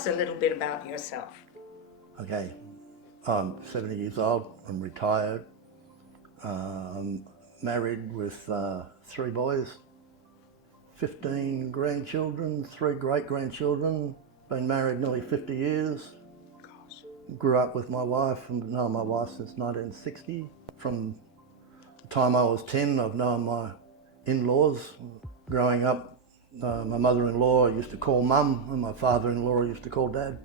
us a little bit about yourself. Okay, I'm 70 years old, I'm retired, I'm married with 3 boys, 15 grandchildren, 3 great-grandchildren, been married nearly 50 years. Gosh. Grew up with my wife and known my wife since 1960. From the time I was 10, I've known my in-laws. Growing up, my mother-in-law I used to call Mum and my father-in-law I used to call Dad.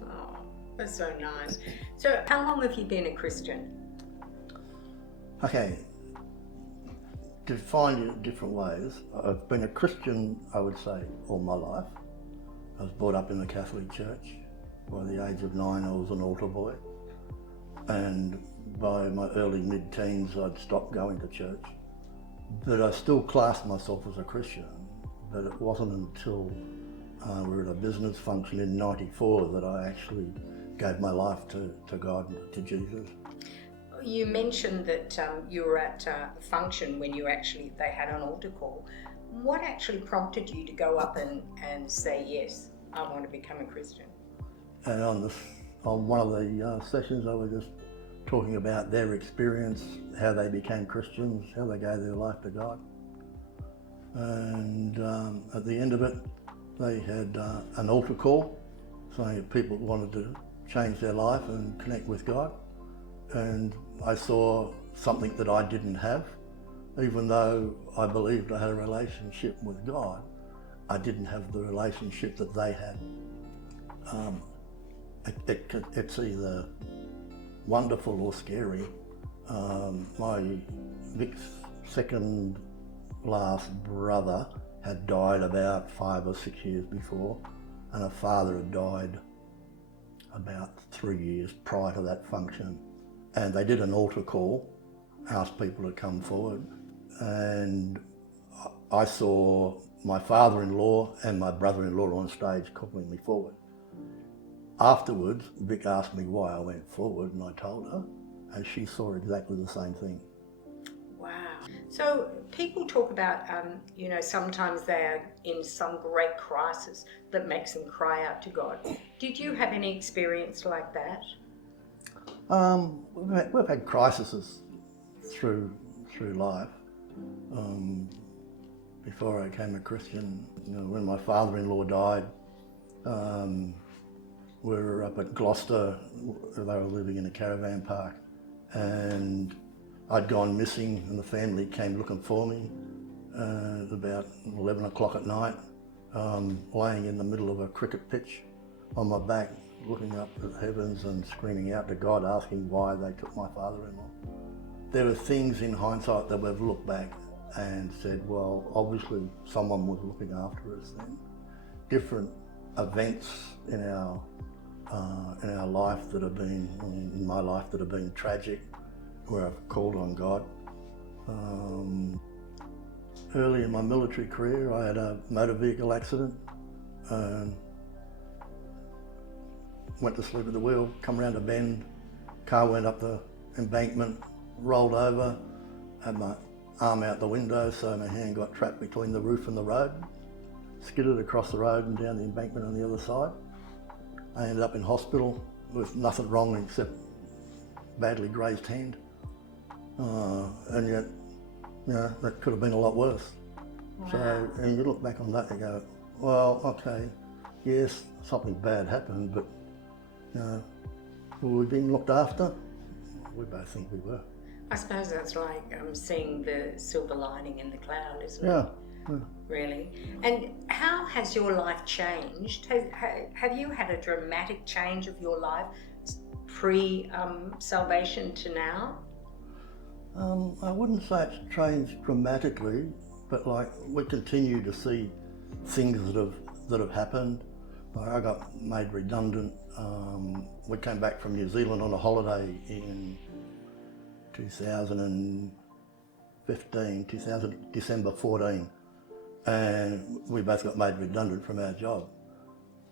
Oh, that's so nice. So how long have you been a Christian? Okay, to find it in different ways. I've been a Christian, I would say, all my life. I was brought up in the Catholic Church. By the age of 9, I was an altar boy. And by my early mid-teens, I'd stopped going to church. But I still classed myself as a Christian. But it wasn't until we were at a business function in '94 that I actually gave my life to God and to Jesus. You mentioned that you were at a function when they had an altar call. What actually prompted you to go up and say, yes, I want to become a Christian? And on one of the sessions, I was just talking about their experience, how they became Christians, how they gave their life to God. And at the end of it, they had an altar call, saying that people wanted to change their life and connect with God. And I saw something that I didn't have. Even though I believed I had a relationship with God, I didn't have the relationship that they had. It's either wonderful or scary. Vic's second last brother had died about 5 or 6 years before, and her father had died about 3 years prior to that function. And they did an altar call, asked people to come forward, and I saw my father-in-law and my brother-in-law on stage calling me forward. Afterwards, Vic asked me why I went forward, and I told her, and she saw exactly the same thing. Wow. So people talk about, sometimes they're in some great crisis that makes them cry out to God. Did you have any experience like that? We've had crises through life. Before I became a Christian, when my father-in-law died, we were up at Gloucester. They were living in a caravan park, and I'd gone missing, and the family came looking for me at about 11 o'clock at night, laying in the middle of a cricket pitch on my back, looking up at the heavens and screaming out to God, asking why they took my father-in-law. There are things in hindsight that we've looked back and said, well, obviously someone was looking after us then. Different events in our life that have been, in my life, that have been tragic, where I've called on God. Early in my military career, I had a motor vehicle accident. Went to sleep at the wheel, come around a bend, car went up the embankment, rolled over, had my arm out the window, so my hand got trapped between the roof and the road, skidded across the road and down the embankment on the other side. I ended up in hospital with nothing wrong except badly grazed hand. And yet, that could have been a lot worse. Wow. So, and you look back on that and go, well, okay, yes, something bad happened, but were we being looked after? We both think we were. I suppose that's like seeing the silver lining in the cloud, isn't it? Yeah. Really. And how has your life changed? Have you had a dramatic change of your life pre-salvation to now? I wouldn't say it's changed dramatically, but we continue to see things that have happened. I got made redundant. We came back from New Zealand on a holiday in 2015, December 14, and we both got made redundant from our job.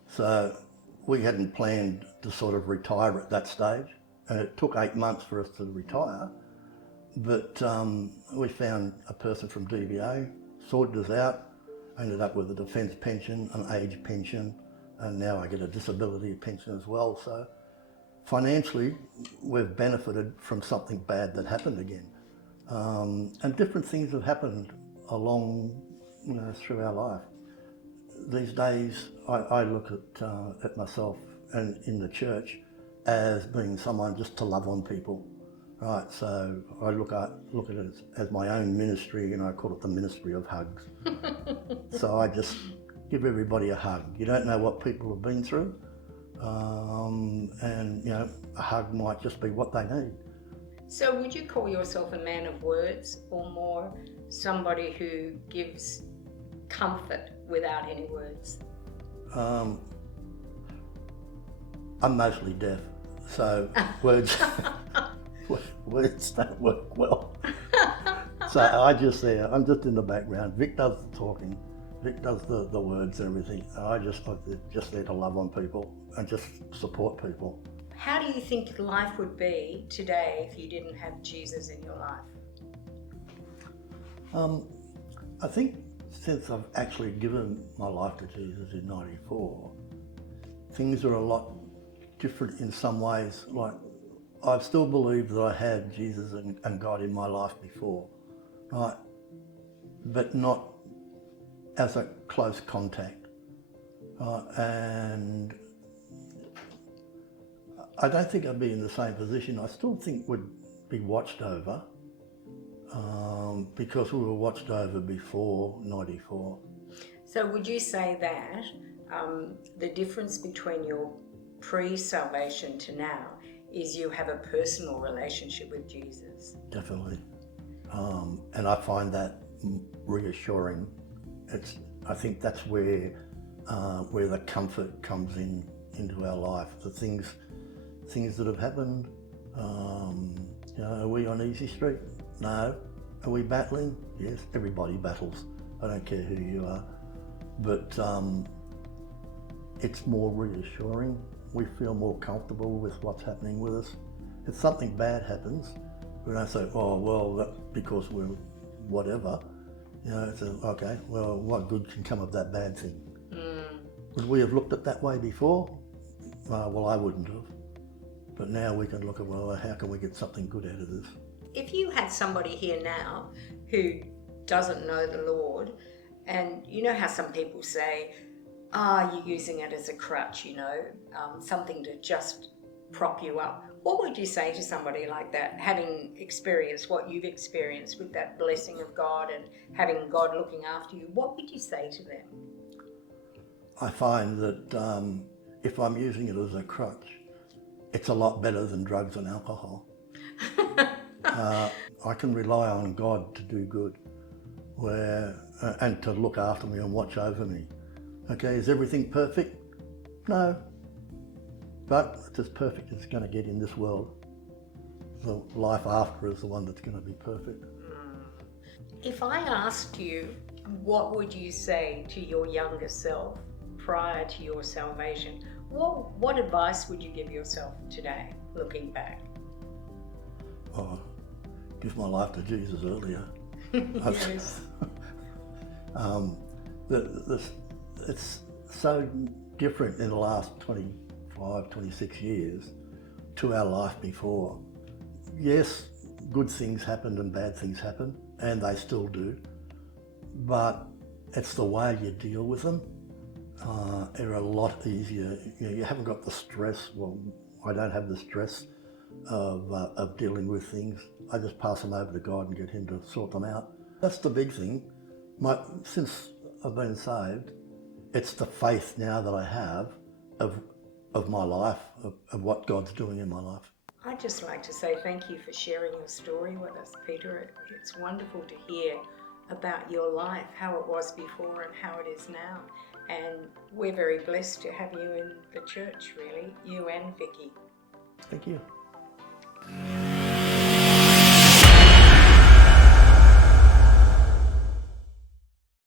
So we hadn't planned to sort of retire at that stage, and it took 8 months for us to retire, but we found a person from DVA, sorted us out, ended up with a defence pension, an age pension, and now I get a disability pension as well. So financially, we've benefited from something bad that happened again. And different things have happened along, through our life. These days, I look at myself and in the church as being someone just to love on people, right? So I look at it as my own ministry, and I call it the ministry of hugs. So I just give everybody a hug. You don't know what people have been through, and a hug might just be what they need. So would you call yourself a man of words, or more somebody who gives comfort without any words? I'm mostly deaf, so words don't work well. So I'm just in the background. Vic does the talking, Vic does the words and everything. I'm just there to love on people and just support people. How do you think life would be today if you didn't have Jesus in your life? I think since I've actually given my life to Jesus in '94, things are a lot different in some ways. Like, I still believe that I had Jesus and God in my life before, right? But not as a close contact. And I don't think I'd be in the same position. I still think we'd be watched over, because we were watched over before '94. So would you say that the difference between your pre-salvation to now is you have a personal relationship with Jesus? Definitely. And I find that reassuring. I think that's where the comfort comes into our life. The things that have happened. Are we on easy street? No. Are we battling? Yes. Everybody battles. I don't care who you are. But it's more reassuring. We feel more comfortable with what's happening with us. If something bad happens, we don't say, oh, well, that's because we're whatever. It's okay, well, what good can come of that bad thing? Would we have looked at that way before? Well, I wouldn't have. But now we can look at, well, how can we get something good out of this? If you had somebody here now who doesn't know the Lord, and you know how some people say, you're using it as a crutch, something to just prop you up. What would you say to somebody like that, having experienced what you've experienced with that blessing of God and having God looking after you? What would you say to them? I find that if I'm using it as a crutch, it's a lot better than drugs and alcohol. I can rely on God to do good, and to look after me and watch over me. Okay, is everything perfect? No. But it's as perfect as it's going to get in this world. The life after is the one that's going to be perfect. If I asked you, what would you say to your younger self prior to your salvation? What advice would you give yourself today, looking back? Oh, give my life to Jesus earlier. Yes. It's so different in the last 25, 26 years to our life before. Yes, good things happened and bad things happen, and they still do, but it's the way you deal with them. They're a lot easier. You haven't got the stress. Well, I don't have the stress of dealing with things. I just pass them over to God and get Him to sort them out. That's the big thing. Since I've been saved, it's the faith now that I have of my life, of what God's doing in my life. I'd just like to say thank you for sharing your story with us, Peter. It's wonderful to hear about your life, how it was before and how it is now. And we're very blessed to have you in the church, really, you and Vicky. Thank you.